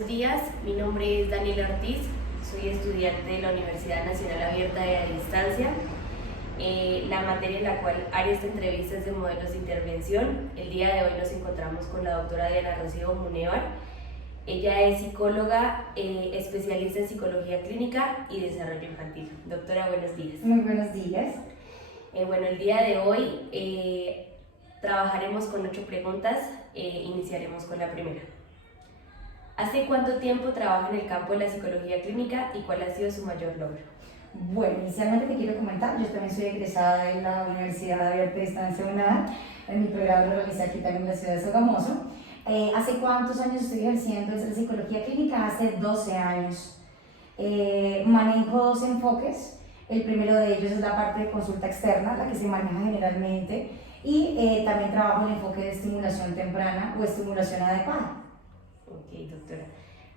Buenos días, mi nombre es Daniela Ortiz, soy estudiante de la Universidad Nacional Abierta y a Distancia. La materia en la cual haré esta entrevista es de modelos de intervención. El día de hoy nos encontramos con la doctora Diana Rocío Munevar. Ella es psicóloga, especialista en psicología clínica y desarrollo infantil. Doctora, buenos días. Muy buenos días. Bueno, el día de hoy trabajaremos con 8 preguntas. Iniciaremos con la primera. ¿Hace cuánto tiempo trabaja en el campo de la psicología clínica y cuál ha sido su mayor logro? Bueno, inicialmente te quiero comentar, yo también soy egresada de la Universidad Abierta y Distancia UNAD, en mi programa lo realicé aquí también en la ciudad de Sogamoso. ¿Hace cuántos años estoy ejerciendo la psicología clínica? Hace 12 años. Manejo 2 enfoques, el primero de ellos es la parte de consulta externa, la que se maneja generalmente, y también trabajo el enfoque de estimulación temprana o estimulación adecuada. Ok, doctora.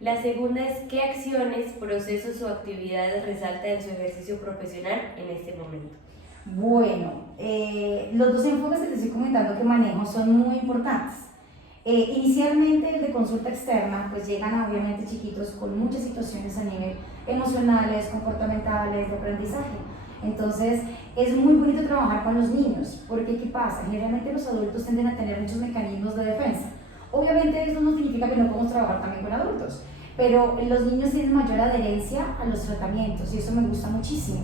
La segunda es, ¿qué acciones, procesos o actividades resalta en su ejercicio profesional en este momento? Bueno, los 2 enfoques que te estoy comentando que manejo son muy importantes. Inicialmente el de consulta externa, pues llegan obviamente chiquitos con muchas situaciones a nivel emocionales, comportamentales, de aprendizaje. Entonces es muy bonito trabajar con los niños, porque ¿qué pasa? Generalmente los adultos tienden a tener muchos mecanismos de defensa. Obviamente eso no significa que no podemos trabajar también con adultos, pero los niños tienen mayor adherencia a los tratamientos y eso me gusta muchísimo.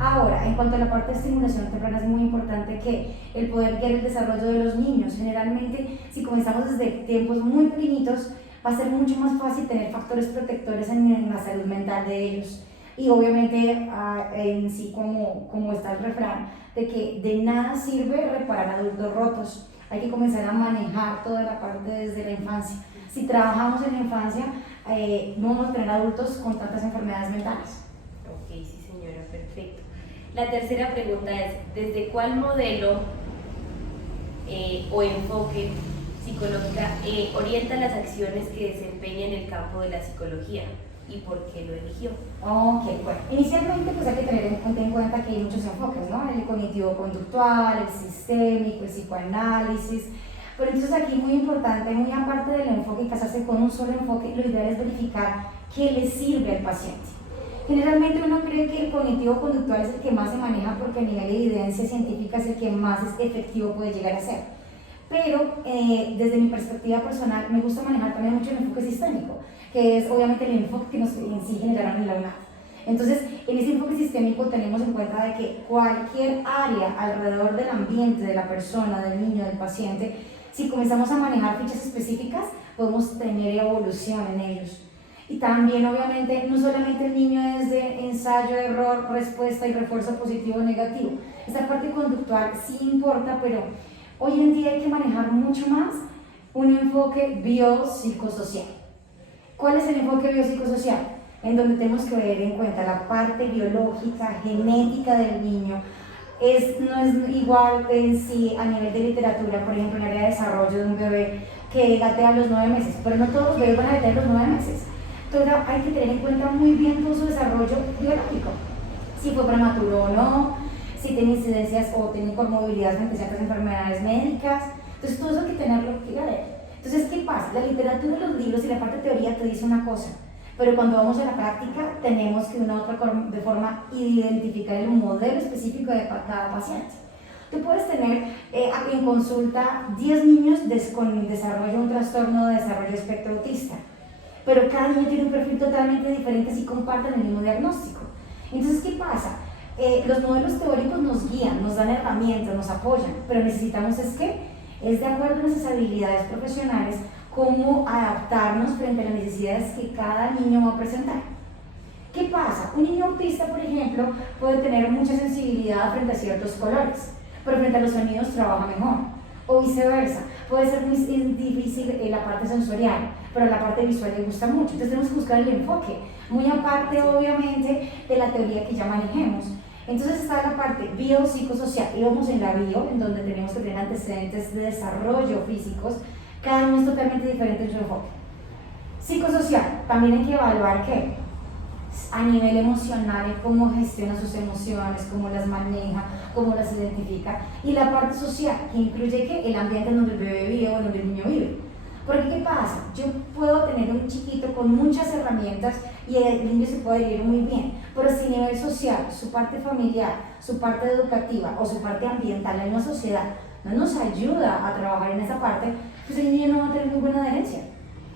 Ahora, en cuanto a la parte de estimulación temprana, es muy importante que el poder guiar el desarrollo de los niños. Generalmente, si comenzamos desde tiempos muy pequeñitos, va a ser mucho más fácil tener factores protectores en la salud mental de ellos. Y obviamente, en sí, como está el refrán, de que de nada sirve reparar adultos rotos. Hay que comenzar a manejar toda la parte desde la infancia. Si trabajamos en la infancia, no vamos a tener adultos con tantas enfermedades mentales. Ok, sí señora, perfecto. La tercera pregunta es, ¿desde cuál modelo o enfoque psicológica orienta las acciones que desempeña en el campo de la psicología y por qué lo eligió? Ok, bueno, inicialmente pues hay que tener en cuenta que hay muchos enfoques, ¿no? El cognitivo-conductual, el sistémico, el psicoanálisis. Pero entonces aquí muy importante, muy aparte del enfoque y casarse con un solo enfoque, lo ideal es verificar qué le sirve al paciente. Generalmente uno cree que el cognitivo-conductual es el que más se maneja porque a nivel de evidencia científica es el que más efectivo puede llegar a ser. Pero desde mi perspectiva personal me gusta manejar también mucho el enfoque sistémico, que es obviamente el enfoque que nos en sí generaron en la UNAD. Entonces, en ese enfoque sistémico tenemos en cuenta de que cualquier área alrededor del ambiente, de la persona, del niño, del paciente, si comenzamos a manejar fichas específicas, podemos tener evolución en ellos. Y también, obviamente, no solamente el niño es de ensayo, error, respuesta y refuerzo positivo o negativo. Esta parte conductual sí importa, pero hoy en día hay que manejar mucho más un enfoque biopsicosocial. ¿Cuál es el enfoque biopsicosocial? En donde tenemos que ver en cuenta la parte biológica, genética del niño. No es igual en sí a nivel de literatura, por ejemplo, en el área de desarrollo de un bebé que gatea a los 9 meses, pero no todos los bebés van a gatear a los 9 meses. Entonces hay que tener en cuenta muy bien todo su desarrollo biológico, si fue prematuro o no, si tiene incidencias o tiene comorbilidades frente a ciertas enfermedades médicas. Entonces todo eso hay que tenerlo que ver. Entonces, ¿qué pasa? La literatura, los libros y la parte de teoría te dice una cosa, pero cuando vamos a la práctica tenemos que de una u otra forma identificar el modelo específico de cada paciente. Tú puedes tener en consulta 10 niños con desarrollo, un trastorno de desarrollo espectro autista, pero cada niño tiene un perfil totalmente diferente si comparten el mismo diagnóstico. Entonces, ¿qué pasa? Los modelos teóricos nos guían, nos dan herramientas, nos apoyan, pero necesitamos es de acuerdo a nuestras habilidades profesionales, cómo adaptarnos frente a las necesidades que cada niño va a presentar. ¿Qué pasa? Un niño autista, por ejemplo, puede tener mucha sensibilidad frente a ciertos colores, pero frente a los sonidos trabaja mejor. O viceversa, puede ser muy difícil la parte sensorial, pero la parte visual le gusta mucho. Entonces tenemos que buscar el enfoque, muy aparte obviamente de la teoría que ya manejemos. Entonces está la parte biopsicosocial, y vamos en la bio, en donde tenemos que tener antecedentes de desarrollo físicos. Cada uno es totalmente diferente en su enfoque. Psicosocial, también hay que evaluar que a nivel emocional, cómo gestiona sus emociones, cómo las maneja, cómo las identifica, y la parte social, que incluye que el ambiente en donde el bebé vive o en donde el niño vive. Porque ¿qué pasa? Yo puedo tener un chiquito con muchas herramientas y el niño se puede vivir muy bien, pero si a nivel social, su parte familiar, su parte educativa o su parte ambiental en la sociedad no nos ayuda a trabajar en esa parte, pues el niño no va a tener muy buena adherencia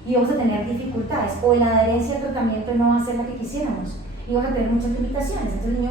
y vamos a tener dificultades, o la adherencia al tratamiento no va a ser la que quisiéramos y vamos a tener muchas limitaciones. Entonces el niño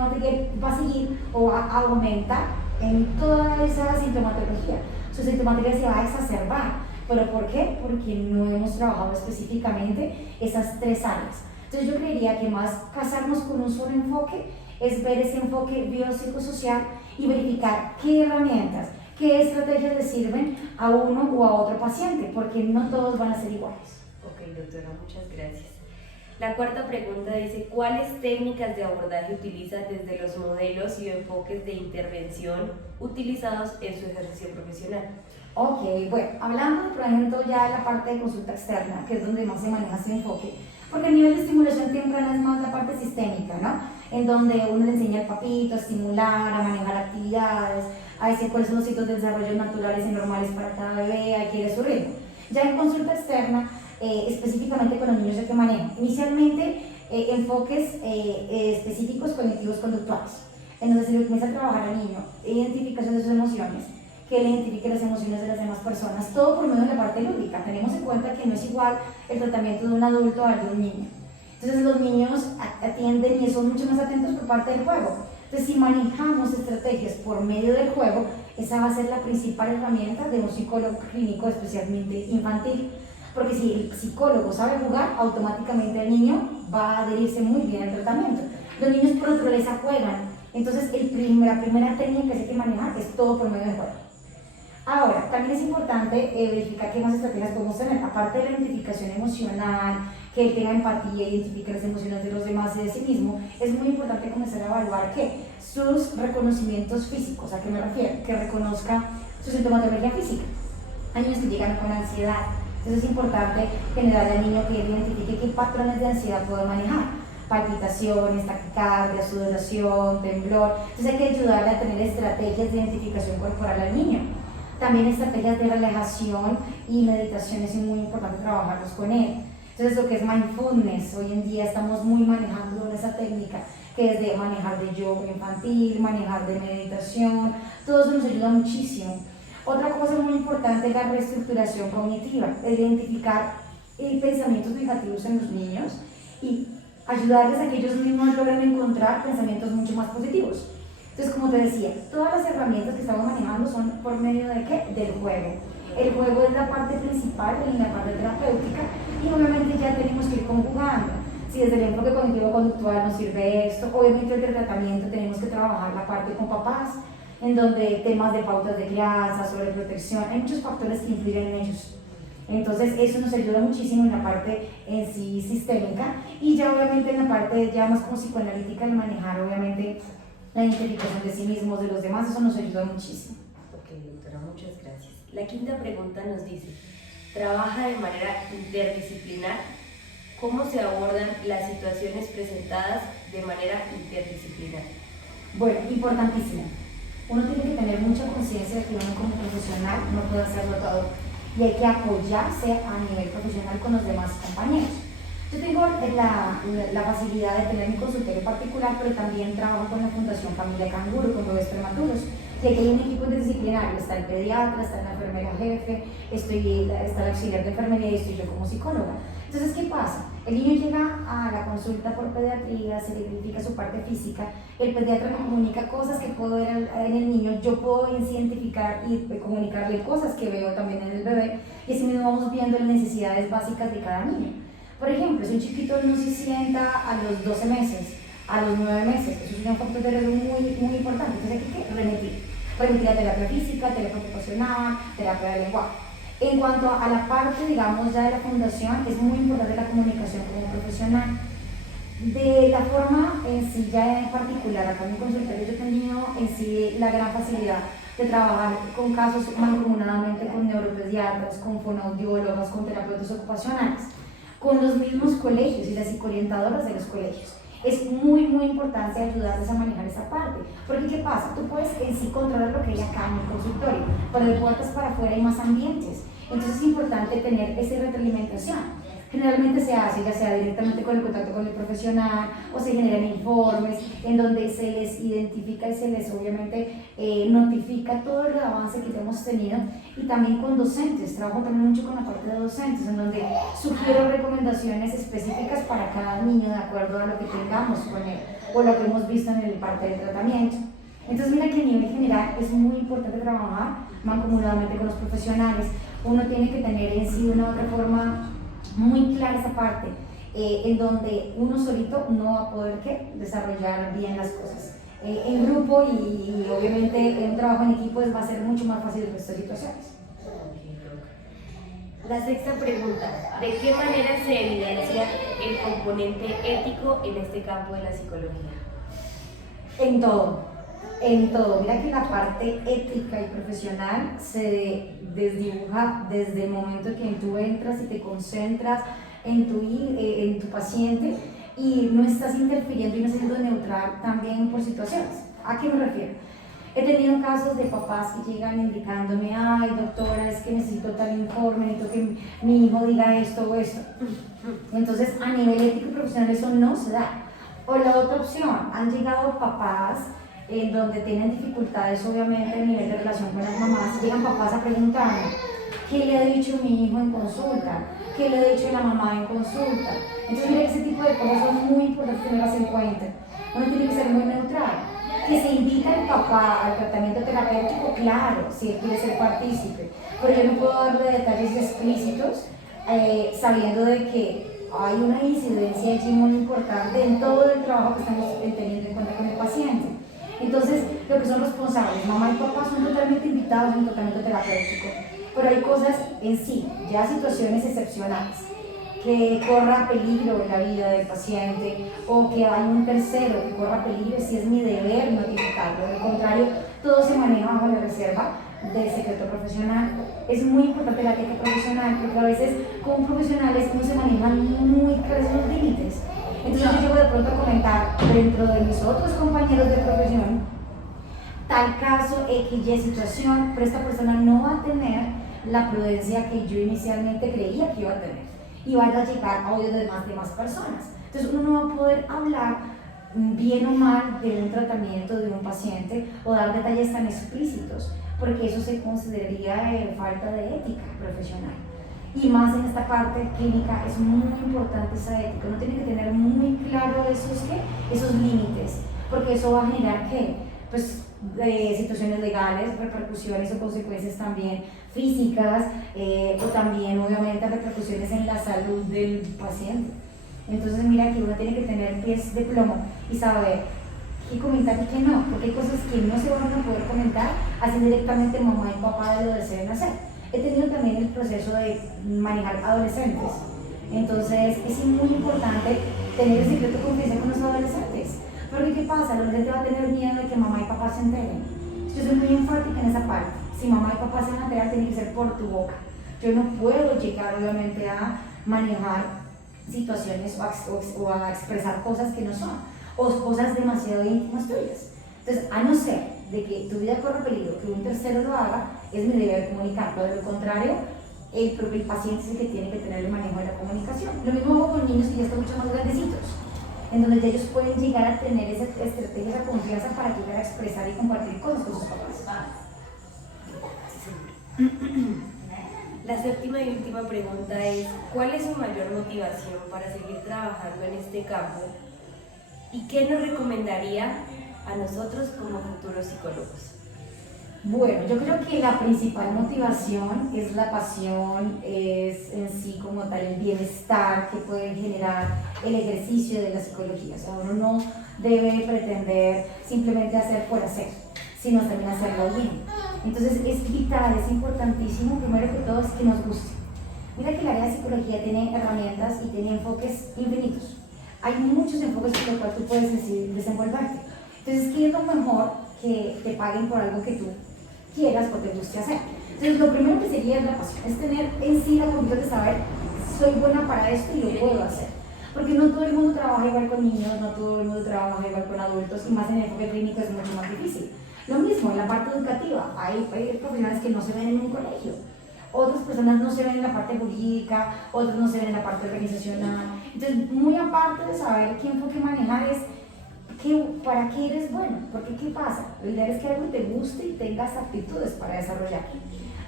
va a seguir o va a aumentar en toda esa sintomatología. Su sintomatología se va a exacerbar. ¿Pero por qué? Porque no hemos trabajado específicamente esas tres áreas. Entonces yo creería que más casarnos con un solo enfoque es ver ese enfoque biopsicosocial y verificar qué herramientas, qué estrategias le sirven a uno o a otro paciente, porque no todos van a ser iguales. Ok, doctora, muchas gracias. La cuarta pregunta dice, ¿cuáles técnicas de abordaje utiliza desde los modelos y enfoques de intervención utilizados en su ejercicio profesional? Ok, bueno, hablando por ejemplo ya de la parte de consulta externa, que es donde más se maneja este enfoque, porque a nivel de estimulación temprana es más la parte sistémica, ¿no? En donde uno le enseña al papito a estimular, a manejar actividades, a decir cuáles son los hitos de desarrollo naturales y normales para cada bebé, a que su ritmo. Ya en consulta externa, específicamente con los niños de que manejo, inicialmente enfoques específicos cognitivos conductuales, en donde se le comienza a trabajar al niño, identificación de sus emociones, que él identifique las emociones de las demás personas, todo por medio de la parte lúdica. Tenemos en cuenta que no es igual el tratamiento de un adulto al de un niño. Entonces los niños atienden y son mucho más atentos por parte del juego. Entonces si manejamos estrategias por medio del juego, esa va a ser la principal herramienta de un psicólogo clínico, especialmente infantil. Porque si el psicólogo sabe jugar, automáticamente el niño va a adherirse muy bien al tratamiento. Los niños por naturaleza juegan, entonces la primera técnica que hay que manejar es todo por medio del juego. Ahora, también es importante verificar qué más estrategias podemos tener, aparte de la identificación emocional, que él tenga empatía, identifique las emociones de los demás y de sí mismo. Es muy importante comenzar a evaluar ¿qué? Sus reconocimientos físicos. ¿A qué me refiero? Que reconozca su sintomatología física. Hay niños que llegan con ansiedad, entonces es importante generarle al niño que él identifique qué patrones de ansiedad puede manejar: palpitaciones, taquicardia, sudoración, temblor. Entonces hay que ayudarle a tener estrategias de identificación corporal al niño. También estrategias de relajación y meditación es muy importante trabajarlos con él. Entonces lo que es mindfulness, hoy en día estamos muy manejando esa técnica, que es de manejar de yoga infantil, manejar de meditación, todo eso nos ayuda muchísimo. Otra cosa muy importante es la reestructuración cognitiva, es identificar pensamientos negativos en los niños y ayudarles a que ellos mismos logren encontrar pensamientos mucho más positivos. Entonces, como te decía, todas las herramientas que estamos manejando son por medio de ¿qué? Del juego. El juego es la parte principal en la parte terapéutica y obviamente ya tenemos que ir conjugando. Si desde el enfoque cognitivo-conductual nos sirve esto, obviamente el tratamiento tenemos que trabajar la parte con papás, en donde temas de pautas de crianza, sobreprotección, hay muchos factores que influyen en ellos. Entonces eso nos ayuda muchísimo en la parte en sí sistémica y ya obviamente en la parte ya más como psicoanalítica, el manejar obviamente la identificación de sí mismos, de los demás, eso nos ayuda muchísimo. Ok, doctora, muchas gracias. La quinta pregunta nos dice, ¿trabaja de manera interdisciplinar? ¿Cómo se abordan las situaciones presentadas de manera interdisciplinar? Bueno, importantísimo. Uno tiene que tener mucha conciencia de que uno como profesional no puede hacerlo todo y hay que apoyarse a nivel profesional con los demás compañeros. Yo tengo la facilidad de tener mi consultorio particular, pero también trabajo con la Fundación Familia Canguro, con bebés prematuros. Y aquí hay un equipo interdisciplinario, está el pediatra, está la enfermera jefe, está la auxiliar de enfermería y estoy yo como psicóloga. Entonces, ¿qué pasa? El niño llega a la consulta por pediatría, se le verifica su parte física, el pediatra me comunica cosas que puedo ver en el niño, yo puedo identificar y comunicarle cosas que veo también en el bebé, y así mismo vamos viendo las necesidades básicas de cada niño. Por ejemplo, si un chiquito no se sienta a los 12 meses, a los 9 meses, eso es un factor de riesgo muy importante, entonces hay que remitir a terapia física, terapia ocupacional, terapia de lenguaje. En cuanto a la parte, digamos, ya de la fundación, es muy importante la comunicación como profesional. De la forma en sí, ya en particular, acá en mi consultorio yo he tenido en sí la gran facilidad de trabajar con casos mancomunadamente con neuropediatras, con fonoaudiólogas, con terapeutas ocupacionales, con los mismos colegios y las psicoorientadoras de los colegios. Es muy importante ayudarles a manejar esa parte, porque ¿qué pasa? Tú puedes en sí controlar lo que hay acá en el consultorio, pero de puertas para afuera hay más ambientes. Entonces es importante tener esa retroalimentación. Generalmente se hace, ya sea directamente con el contacto con el profesional, o se generan informes en donde se les identifica y se les obviamente notifica todo el avance que hemos tenido, y también con docentes. Trabajo también mucho con la parte de docentes, en donde sugiero recomendaciones específicas para cada niño de acuerdo a lo que tengamos con él o lo que hemos visto en el parte del tratamiento. Entonces mira que a nivel general es muy importante trabajar mancomunadamente con los profesionales. Uno tiene que tener en sí de una u otra forma muy clara esa parte, en donde uno solito no va a poder desarrollar bien las cosas. En grupo y obviamente en un trabajo en equipo va a ser mucho más fácil en estas situaciones. La sexta pregunta: ¿de qué manera se evidencia el componente ético en este campo de la psicología? En todo. Mira que la parte ética y profesional se desdibuja desde el momento en que tú entras y te concentras en tu paciente y no estás interfiriendo y no estás siendo neutral también por situaciones. ¿A qué me refiero? He tenido casos de papás que llegan indicándome: ay doctora, es que necesito tal informe, necesito que mi hijo diga esto o esto. Entonces a nivel ético y profesional eso no se da. O la otra opción, han llegado papás en donde tienen dificultades obviamente a nivel de relación con las mamás, llegan papás a preguntarme: ¿qué le ha dicho mi hijo en consulta? ¿Qué le ha dicho la mamá en consulta? Entonces mira, ese tipo de cosas son muy importantes tenerlas en cuenta. Uno tiene que ser muy neutral. Que se invita al papá al tratamiento terapéutico, claro, si él quiere ser partícipe, pero yo no puedo darle detalles explícitos sabiendo de que hay una incidencia allí muy importante en todo el trabajo que estamos teniendo en cuenta con el paciente. Entonces, lo que son responsables, mamá y papá, son totalmente invitados en tratamiento terapéutico, pero hay cosas en sí, ya situaciones excepcionales, que corra peligro en la vida del paciente o que hay un tercero que corra peligro, y si es mi deber notificarlo. De lo contrario, todo se maneja bajo la reserva del secreto profesional. Es muy importante la ética profesional, porque a veces con profesionales no se manejan muy claros los límites. Entonces yo llego de pronto a comentar dentro de mis otros compañeros de profesión tal caso, XY situación, pero esta persona no va a tener la prudencia que yo inicialmente creía que iba a tener, y vaya a llegar a oídos de más personas. Entonces uno no va a poder hablar bien o mal de un tratamiento de un paciente o dar detalles tan explícitos, porque eso se consideraría falta de ética profesional. Y más en esta parte clínica es muy importante esa ética. Uno tiene que tener muy claro esos límites, porque eso va a generar pues, situaciones legales, repercusiones o consecuencias también físicas, o también obviamente repercusiones en la salud del paciente. Entonces mira que uno tiene que tener pies de plomo y saber qué comentar y qué no, porque hay cosas que no se van a poder comentar así directamente mamá y papá lo deseen hacer. He tenido también el proceso de manejar adolescentes, entonces es muy importante tener el secreto de confianza con los adolescentes, porque ¿qué pasa? El adolescente va a tener miedo de que mamá y papá se enteren. Yo soy muy enfática en esa parte. Si mamá y papá se van a enterar, tiene que ser por tu boca. Yo no puedo llegar obviamente a manejar situaciones o a expresar cosas que no son, o cosas demasiado íntimas tuyas. Entonces, a no ser de que tu vida corra peligro, que un tercero lo haga, es mi deber comunicarlo. De lo contrario, el paciente es el que tiene que tener el manejo de la comunicación. Lo mismo hago con niños que ya están mucho más grandecitos, en donde ellos pueden llegar a tener esa estrategia, esa confianza para llegar a expresar y compartir cosas con sus papás. La séptima y última pregunta es: ¿cuál es su mayor motivación para seguir trabajando en este campo? ¿Y qué nos recomendaría a nosotros como futuros psicólogos? Bueno, yo creo que la principal motivación es la pasión, es en sí como tal el bienestar que puede generar el ejercicio de la psicología. O sea, uno no debe pretender simplemente hacer por hacer, sino también hacerlo bien. Entonces es vital, es importantísimo, primero que todo, es que nos guste. Mira que el área de psicología tiene herramientas y tiene enfoques infinitos. Hay muchos enfoques por los cuales tú puedes desenvolverte. Entonces, ¿qué es lo mejor? Que te paguen por algo que tú quieras o te guste hacer. Entonces, lo primero que sería es la pasión, es tener en sí la convicción de saber: soy buena para esto y lo puedo hacer. Porque no todo el mundo trabaja igual con niños, no todo el mundo trabaja igual con adultos, y más en el enfoque clínico es mucho más difícil. Lo mismo en la parte educativa, hay profesionales que no se ven en un colegio, otras personas no se ven en la parte jurídica, otros no se ven en la parte organizacional. Entonces, muy aparte de saber qué enfoque manejar es para qué eres bueno, porque ¿qué pasa? La idea es que algo te guste y tengas aptitudes para desarrollar.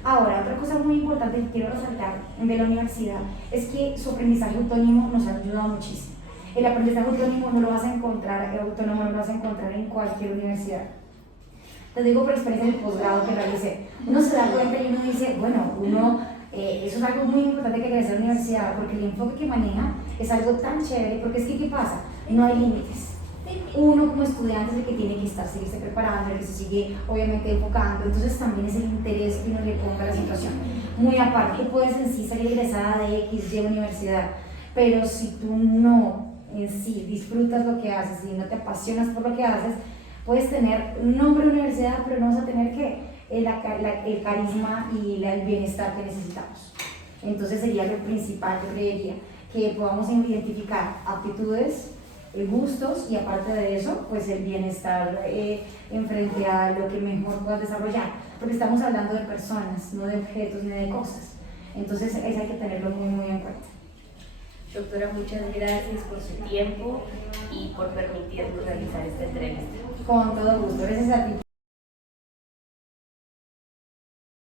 Ahora, otra cosa muy importante que quiero resaltar de la universidad es que su aprendizaje autónomo nos ha ayudado muchísimo. El aprendizaje autónomo no lo vas a encontrar, en cualquier universidad. Te digo por experiencia del posgrado que realicé. Uno se da cuenta y uno dice, bueno, eso es algo muy importante que realiza la universidad, porque el enfoque que maneja es algo tan chévere, porque es que, ¿qué pasa? No hay límites. Uno como estudiante es el que tiene que seguirse preparando, el que se sigue obviamente enfocando, entonces también es el interés que uno le ponga a la situación. Muy aparte, puedes en sí salir egresada de X, Y universidad, pero si tú no en sí disfrutas lo que haces y no te apasionas por lo que haces, puedes tener un nombre de universidad, pero no vas a tener el carisma y el bienestar que necesitamos. Entonces sería lo principal, yo creería, que podamos identificar aptitudes, gustos y aparte de eso, pues el bienestar en frente a lo que mejor puedas desarrollar, porque estamos hablando de personas, no de objetos ni de cosas. Entonces eso hay que tenerlo muy, muy en cuenta. Doctora, muchas gracias por su tiempo y por permitirnos realizar esta entrevista. Con todo gusto, gracias a ti.